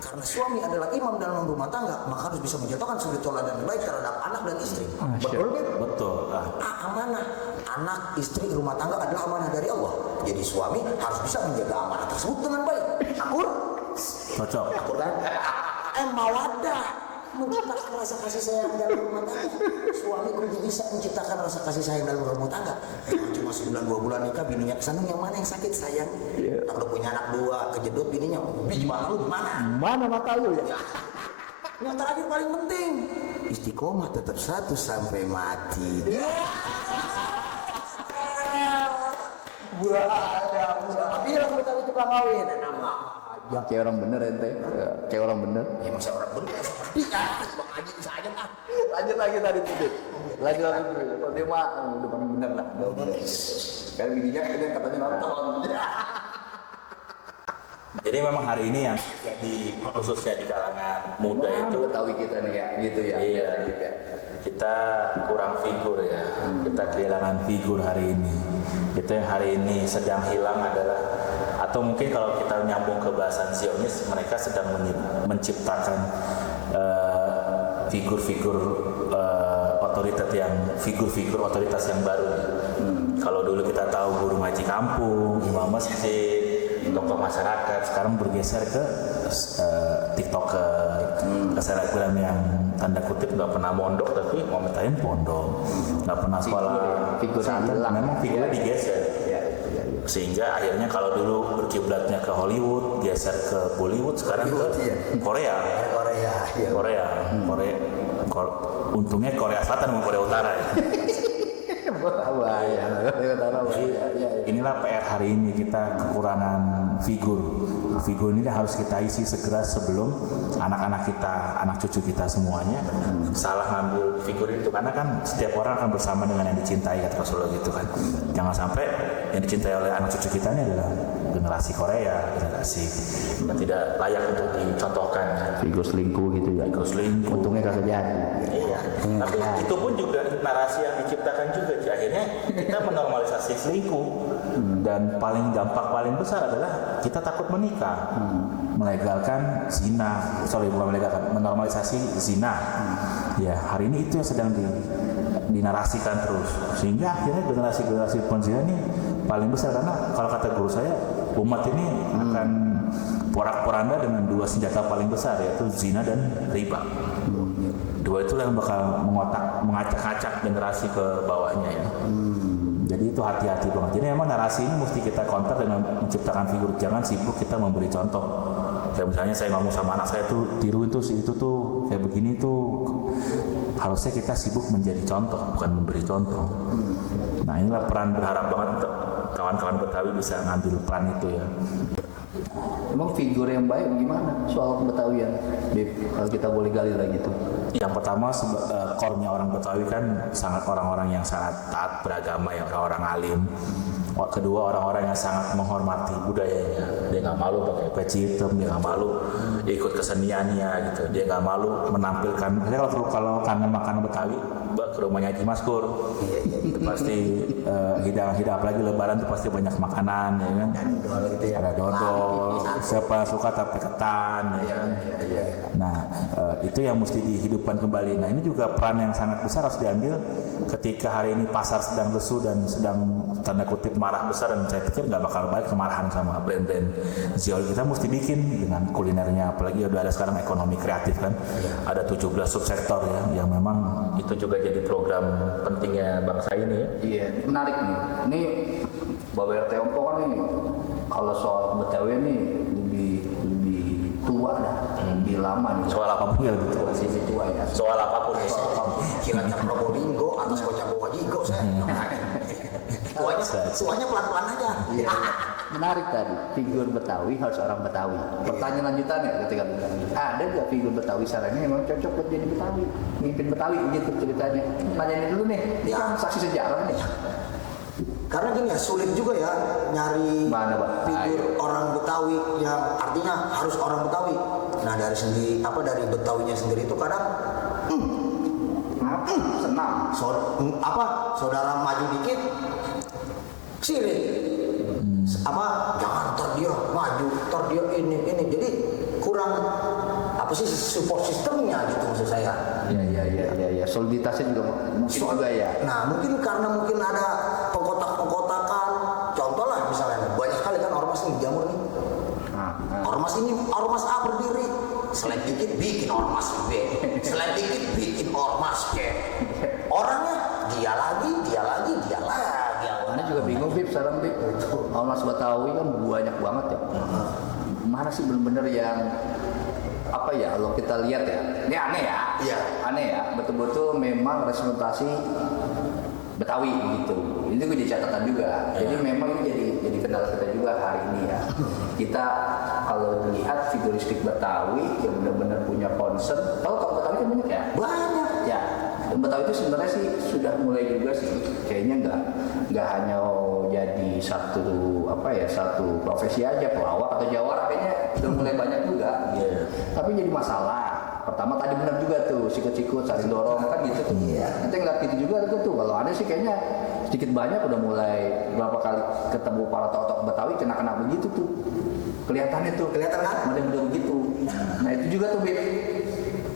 Karena suami adalah imam dalam rumah tangga, maka harus bisa menjatuhkan suri teladan yang baik terhadap anak dan istri. Betul, Beb? Betul. Amanah. Anak, istri, rumah tangga adalah amanah dari Allah. Jadi suami harus bisa menjaga amanah tersebut dengan baik. Akur? Cocok. Akur kan? Mawadah. Menciptakan rasa kasih sayang dalam rumah tangga. Suami kudu bisa menciptakan rasa kasih sayang dalam rumah tangga. Cuma sebulan 2 bulan nikah, bininya kesana yang mana yang sakit sayang. Kalau punya anak 2 kejedot bininya, bini mata lu gimana? Mana mata lu ya? Yang terakhir paling penting, istiqomah tetap 100 sampai mati. Bilang kita itu kawin, nama. Ya kayak orang bener ente, kayak orang bener. Ya masa orang bener seperti Bang Haji bisa aja kan. Lanjut lagi tadi tuh. Lanjut lagi dulu. Kalau dia mah udah paling bener lah. Kayak bininya katanya nonton. Jadi memang hari ini yang khususnya di kalangan muda itu Betawi kita nih ya, gitu ya. iya, kita kurang figur ya. Kita kehilangan figur hari ini. Itu yang hari ini sedang hilang adalah, atau mungkin kalau kita nyambung ke bahasan Zionis, mereka sedang menciptakan figur-figur figur-figur otoritas yang baru. Kalau dulu kita tahu guru ngaji kampung, imam masjid, tokoh masyarakat, sekarang bergeser ke TikToker, ke selebgram yang tanda kutip nggak pernah mondok tapi komentarin pondok, nggak pernah sekolah pesantren, memang figurnya digeser. Sehingga akhirnya kalau dulu berkiblatnya ke Hollywood, geser ke Bollywood, sekarang ke Korea. Untungnya Korea Selatan sama Korea Utara ya. Inilah PR hari ini, kita kekurangan figur. Figur ini harus kita isi segera sebelum anak-anak kita, anak cucu kita semuanya salah ngambil figur itu, karena kan setiap orang akan bersama dengan yang dicintai, kata Rasulullah gitu kan. Jangan sampai yang dicintai oleh anak cucu kita ini adalah generasi Korea, generasi yang tidak layak untuk dicontohkan. Figur selingkuh gitu ya. Figur selingkuh. Untungnya kagak jadi. Iya. Tapi itu pun juga narasi yang diciptakan juga. Akhirnya kita menormalisasi selingkuh. Dan paling dampak paling besar adalah kita takut menikah. Melegalkan zina. Bukan melegalkan, menormalisasi zina. Ya, hari ini itu yang sedang dinarasikan terus. Sehingga akhirnya generasi-generasi penzina ini paling besar, karena kalau kata guru saya, umat ini akan porak-poranda dengan 2 senjata paling besar, yaitu zina dan riba. 2 itulah yang bakal mengacak-acak generasi ke bawahnya ya. Jadi itu hati-hati banget. Jadi memang narasi ini mesti kita counter dengan menciptakan figur. Jangan sibuk kita memberi contoh. Kayak misalnya saya ngomong sama anak saya tuh, tiruin tuh si itu tuh kayak begini tuh. Harusnya kita sibuk menjadi contoh, bukan memberi contoh. Nah inilah peran, berharap banget untuk kawan-kawan Betawi bisa ngambil peran itu ya. Emang figur yang baik gimana soal Betawian? Kalau kita boleh gali lagi tuh. Yang pertama, core-nya orang Betawi kan sangat orang-orang yang sangat taat beragama, ya, orang-orang alim. Kedua, orang-orang yang sangat menghormati budayanya. Dia nggak malu pakai peci hitam, dia nggak malu ikut keseniannya gitu. Dia nggak malu menampilkan. Misalnya kalau kangen makan Betawi, ke rumahnya Haji Maskur, itu pasti hidangan-hidangan, apalagi Lebaran itu pasti banyak makanan, ya kan? Ada dodol, siapa suka tape ketan, ya kan? Nah, itu yang mesti dihidupkan kembali. Nah, ini juga peran yang sangat besar harus diambil ketika hari ini pasar sedang lesu dan sedang tanda kutip marah besar, dan saya pikir nggak bakal baik kemarahan sama brand-brand Ziol. Kita mesti bikin dengan kulinernya, apalagi udah ada sekarang ekonomi kreatif kan, ada 17 subsektor ya, yang memang itu juga jadi program pentingnya bangsa ini ya. Iya, menarik nih. Ini Bapak RT Ompo kan nih, kalau soal Betawi nih lebih tua dah, lebih lama nih. Soal apapun ya lebih tua. Lebih tua ya. Soal apapun ya. Kiranya Probolinggo atas bocah Bowajigo saya. tuanya pelan-pelan aja. Iya. Menarik tadi, figur Betawi harus orang Betawi. Pertanyaan lanjutannya ketika bilang, ada nggak figur Betawi sarannya memang cocok buat jadi Betawi, mimpin Betawi gitu ceritanya. Nanyain dulu nih, ini kan saksi sejarah nih. Karena gini ya, sulit juga ya nyari Mana, Pak? figur orang Betawi yang artinya harus orang Betawi. Nah dari dari Betawinya sendiri itu kadang Senang. saudara maju dikit sirik. Jangan ntar dia maju, ntar dia ini. Jadi kurang support sistemnya gitu maksud saya. Iya. Soliditasnya juga mungkin juga ya. Nah mungkin karena ada pengkotak-pengkotakan. Contoh lah misalnya banyak sekali kan ormas nih jamur nih. Ormas A berdiri, selain dikit bikin ormas B, selain dikit bikin ormas C. Orangnya dia lagi. Mana juga bingung Bib, sekarang Bib. Ormas Betawi kan banyak banget ya. Mana sih bener-bener yang apa ya, kalau kita lihat ya, ini aneh ya. Iya. Aneh ya, betul-betul memang representasi Betawi gitu. Itu gue jadi catatan juga. Jadi memang ini jadi kendala kita juga hari ini ya. Kita kalau melihat figuristik Betawi yang benar-benar punya concern. Kalau Betawi kan banyak ya? Banyak. Ya. Dan Betawi itu sebenarnya sih sudah mulai juga sih. Kayaknya nggak hanya jadi satu profesi aja, pelawak atau jawara, kayaknya udah mulai banyak juga. Iya. Tapi jadi masalah. Pertama tadi benar juga tuh, sikut-sikut, saling dorong kan gitu tuh. Nanti ngeliat gitu juga tuh. Kalau ada sih kayaknya sedikit banyak udah mulai berapa kali ketemu para tokoh Betawi kena begitu tuh. Kelihatannya tuh, Kelihatan kan? model-model begitu. Nah itu juga tuh Bib,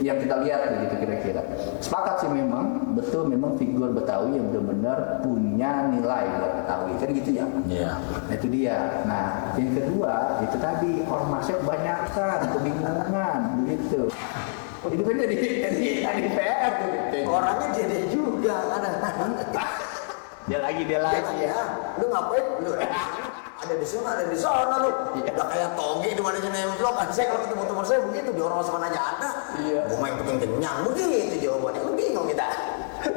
yang kita lihat begitu kira-kira. Sepakat sih memang, betul memang figur Betawi yang benar-benar punya nilai buat Betawi kan gitu ya. Iya. Nah itu dia. Nah yang kedua itu tadi ormasnya kebanyakan, kebingungan begitu. Itu kan jadi PR tuh. Orangnya jadi juga kadang-kadang. Dia lagi Ya, lu ngapain? Lu ada di sana lu. Udah kayak toge di mana nemplok. Saya kalau ketemu teman saya begitu, di ormas mana aja ada. Iya. Gua main penting kenyang begitu jawabannya. Lu bingung kita.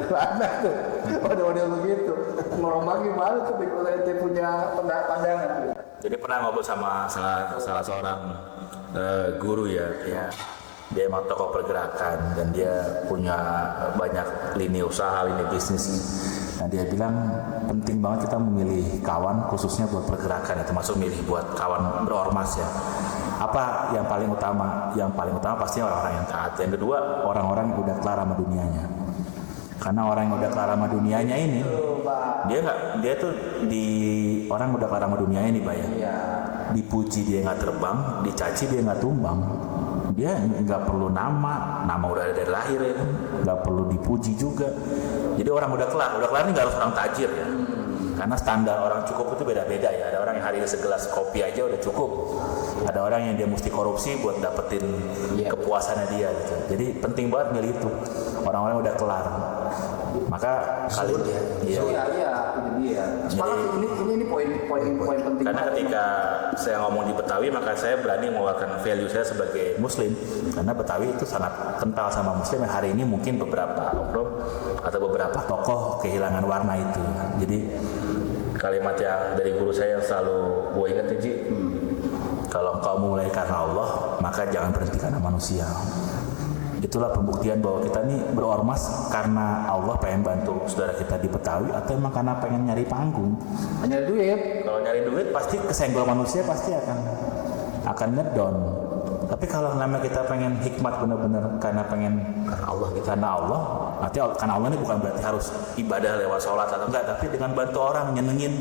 Mana tuh? Model begitu. Ngomong gimana tuh kalau ente punya pandangan? Jadi pernah ngobrol sama salah seorang guru ya. Dia emang tokoh pergerakan dan dia punya banyak lini usaha, lini bisnis. Nah dia bilang penting banget kita memilih kawan khususnya buat pergerakan, termasuk milih buat kawan berormas ya. Apa yang paling utama? Yang paling utama pasti orang-orang yang taat. Yang kedua orang-orang yang udah kelar sama dunianya. Karena orang yang udah kelar sama dunianya ini, dia tuh orang udah kelar sama dunianya nih, Pak ya. Dipuji dia nggak terbang, dicaci dia nggak tumbang. Dia nggak perlu nama udah ada dari lahir ya kan, nggak perlu dipuji juga. Jadi orang udah kelar ini nggak harus orang tajir ya. Karena standar orang cukup itu beda-beda ya. Ada orang yang hari ini segelas kopi aja udah cukup. Ada orang yang dia mesti korupsi buat dapetin kepuasannya dia gitu. Jadi penting banget milih itu. Orang-orang udah kelar. Maka kali Iya, itu dia. Sepakat ini poin penting. Karena ketika saya ngomong di Betawi, maka saya berani mengeluarkan value saya sebagai Muslim. Karena Betawi itu sangat kental sama Muslim. Yang hari ini mungkin beberapa oknum atau beberapa tokoh kehilangan warna itu. Jadi kalimat yang dari guru saya yang selalu gue ingat Ji, kalau engkau mulai karena Allah, maka jangan berhenti karena manusia. Itulah pembuktian bahwa kita ini berormas karena Allah pengen bantu saudara kita di Betawi atau emang karena pengen nyari panggung. Nyari duit. Kalau nyari duit pasti kesenggol manusia pasti akan ngedown. Tapi kalau namanya kita pengen hikmat benar-benar karena Allah gitu. Karena Allah, artinya karena Allah ini bukan berarti harus ibadah lewat sholat atau enggak, tapi dengan bantu orang nyenengin,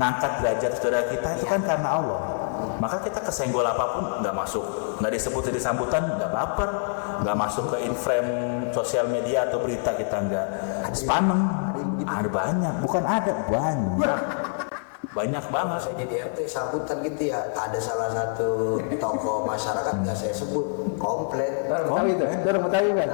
ngangkat derajat saudara kita itu kan karena Allah. Maka kita kesenggol apapun nggak masuk, nggak disebut jadi sambutan, nggak baper, nggak masuk ke inframe sosial media atau berita kita nggak sepaneng. Ada banyak, bukan ada banyak banget. Saya jadi RT sambutan gitu ya. Ada salah satu tokoh masyarakat nggak saya sebut komplit. Betawi itu, Betawi kan.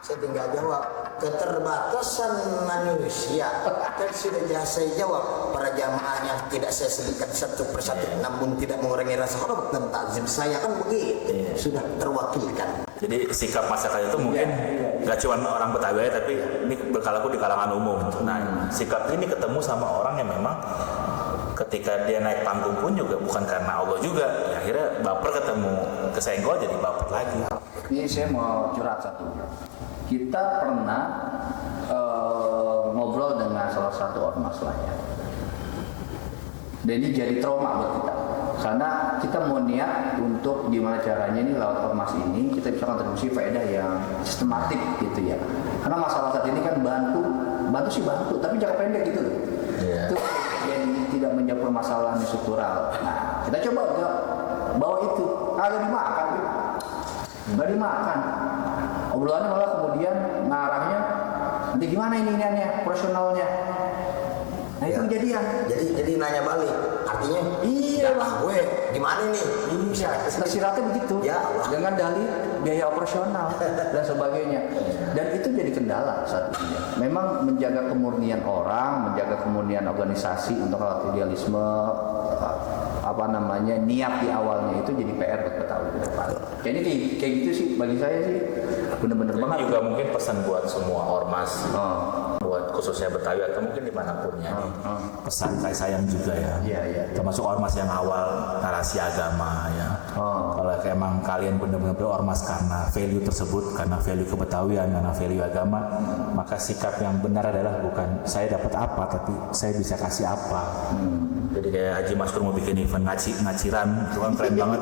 Saya tinggal jawab, keterbatasan manusia. Kan sudah saya jawab, para jamaah yang tidak saya sebutkan satu persatu, namun tidak mengurangi rasa hormat dan takzim saya kan begitu, sudah terwakilkan. Jadi sikap masyarakat itu mungkin nggak cuma orang Betawi aja, tapi ini berlaku di kalangan umum. Nah, sikap ini ketemu sama orang yang memang ketika dia naik panggung pun juga bukan karena Allah juga, ya akhirnya baper ketemu kesenggol jadi baper lagi. Ini saya mau curhat satu. Kita pernah ngobrol dengan salah satu ormas lah ya. Dan ini jadi trauma buat kita. Karena kita mau niat untuk gimana caranya ini lewat ormas ini kita bisa kontribusi faedah yang sistematik gitu ya. Karena masalah saat ini kan bantu sih bantu, tapi jangka pendek gitu loh. Itu yang tidak menjawab permasalahan struktural. Nah, kita coba bawa itu, kagak dimakan gitu. Nggak dimakan. Obrolannya malah kemudian ngarahnya nanti gimana ini iniannya, profesionalnya. Nah itu kejadian. Jadi nanya balik, artinya Iya lah gue gimana nih? Iya, tersiratnya begitu. Ya Allah. Dengan dalih biaya operasional dan sebagainya. Dan itu jadi kendala saat ini. Memang menjaga kemurnian orang, menjaga kemurnian organisasi untuk alat idealisme, niat di awalnya itu jadi PR buat Betawi ke depan. Jadi kayak gitu sih bagi saya sih bener-bener Ini banget. juga mungkin pesan buat semua ormas, buat khususnya Betawi atau mungkin dimanapun ya. Pesan kasih sayang juga ya. Iya. Termasuk ormas yang awal narasi agama ya. Kalau emang kalian benar-benar berormas karena value tersebut, karena value kebetawian, karena value agama, maka sikap yang benar adalah bukan saya dapat apa, tapi saya bisa kasih apa. Jadi kayak Haji Maskur mau bikin event ngaciran, itu kan keren banget.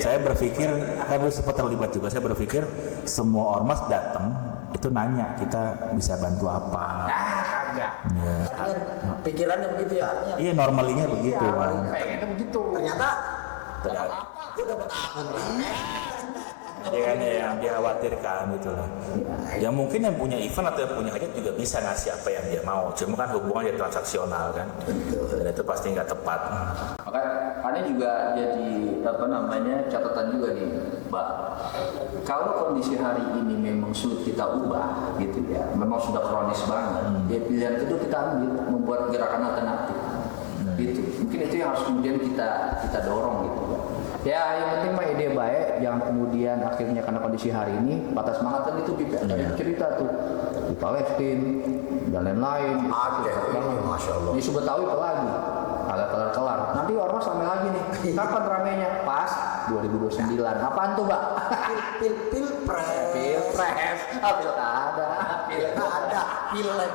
Saya berpikir, saya sempat terlibat juga. Saya berpikir semua ormas datang itu nanya kita bisa bantu apa. Agak. Ya. Pikirannya begitu ya. Iya normalinya begitu bang. Pengennya begitu. Ternyata Ternyata. gue dapat apa nih? Jadi kan yang dikhawatirkan gitu loh. Yang mungkin yang punya event atau yang punya hajat juga bisa ngasih apa yang dia mau. Cuma kan hubungannya transaksional kan. Dan itu pasti nggak tepat. Makanya juga jadi catatan juga nih, Mbak. Kalau kondisi hari ini memang sulit kita ubah, gitu ya, memang sudah kronis banget. Ya pilihan kedua kita ambil membuat gerakan alternatif, gitu. Mungkin itu yang harus kemudian kita dorong, gitu ya. Ya yang penting mah ide baik, jangan kemudian akhirnya karena kondisi hari ini patah semangat kan itu cerita tuh di Palestina dan lain-lain. Masya Allah. Di Betawi apalagi agak kelar-kelar. Nanti ormas rame lagi nih. Kapan ramenya? Pas 2029. Apaan tuh, Mbak? Pilpres. Pilpres. Pilkada. Pilek.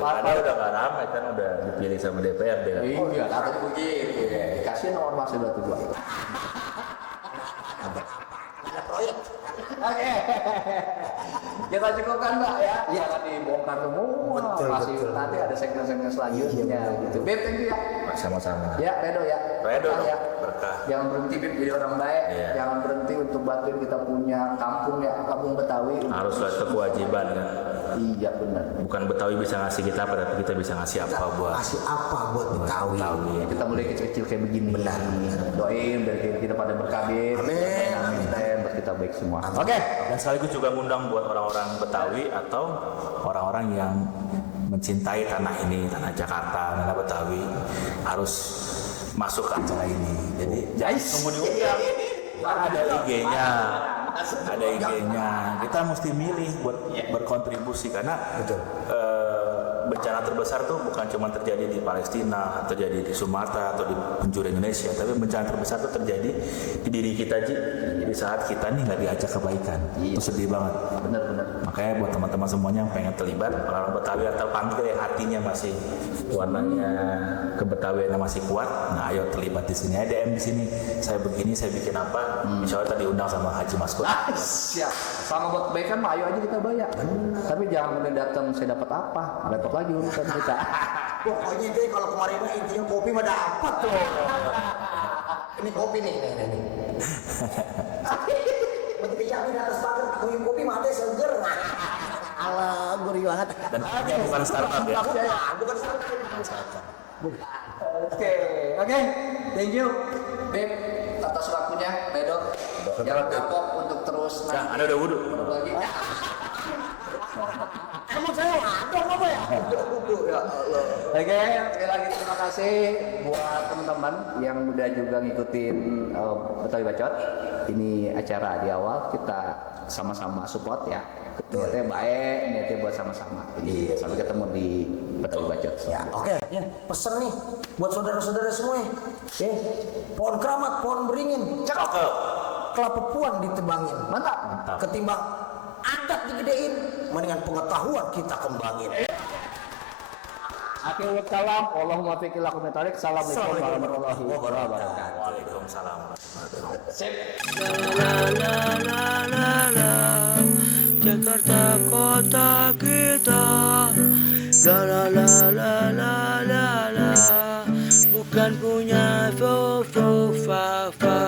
Karena udah nggak ramai kan udah dipilih sama DPRD. Iya, katanya begitu. Kasihan ormas sudah tuh, Mbak. Ada proyek. Oke. Kita cukupkan, Mbak ya. Jangan dibongkar semua. Masih nanti ada segmen-segmen selanjutnya gitu. Beb, thank you ya. Sama-sama. Ya, Redo ya. Redo Berkah ya. berkah. Jangan berhenti Beb jadi orang baik. Iya. Jangan berhenti untuk bantuin kita punya kampung ya, kampung Betawi. Harus ada kewajiban kan. Iya benar. Bukan Betawi bisa ngasih kita apa, tapi kita bisa ngasih apa buat Kasih apa buat Betawi? Kita mulai kecil-kecil kayak begini. Benar. Doain biar kita pada berkabir. Amin. Amin. Buat kita baik semua. Oke. Dan sekaligus juga ngundang buat orang-orang Betawi atau orang-orang yang mencintai tanah ini, tanah Jakarta, tanah Betawi, harus masuk ke acara ini. Jadi jangan tunggu diundang. Ada IG-nya, ada IG-nya. Kita mesti milih buat berkontribusi karena bencana terbesar tuh bukan cuma terjadi di Palestina, terjadi di Sumatera atau di penjuru Indonesia, tapi bencana terbesar tuh terjadi di diri kita di saat kita nih nggak diajak kebaikan. Itu sedih banget. Benar-benar. Makanya buat teman-teman semuanya yang pengen terlibat, orang Betawi atau panggil yang hatinya masih warnanya kebetawiannya masih kuat, nah ayo terlibat di sini. DM di sini. Saya begini, saya bikin apa? Insya Allah tadi undang sama Haji Maskur. Siap. Sama buat kebaikan mah ayo aja kita bayar. Tapi jangan kemudian datang saya dapat apa? Repot lagi urusan kita. Pokoknya deh kalau kemarin mah intinya kopi mah dapat tuh. Ini kopi nih. Begitu jamin di atas pagar, kuyup kopi mah ada seger. Alah, gurih banget. Dan ini bukan startup ya. Bukan startup. Oke. Thank you. Beb, atas waktunya, Edo. Jangan kapok untuk terus Nah, Anda udah wudhu. berbagi. Emang saya ada apa ya? Ya Allah. Oke, sekali lagi terima kasih buat teman-teman yang udah juga ngikutin Betawi Bacot. Ini acara di awal kita sama-sama support ya. Niatnya baik, niatnya buat sama-sama. Jadi sampai ketemu di Betawi Bacot. Ya, oke. Ya, pesen nih buat saudara-saudara semua. Ya, pohon keramat, pohon beringin, Cakep. kelapa puan ditebangin. Mantap. Ketimbang adat digedein, mendingan pengetahuan kita kembangin. Akhirul kalam, Allahumma fiqil lakum tarik. Assalamualaikum warahmatullahi wabarakatuh. Waalaikumsalam. La la la la la, Jakarta kota kita. La la la la la la la, bukan punya fo fo fa fa.